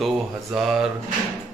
2000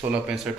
1665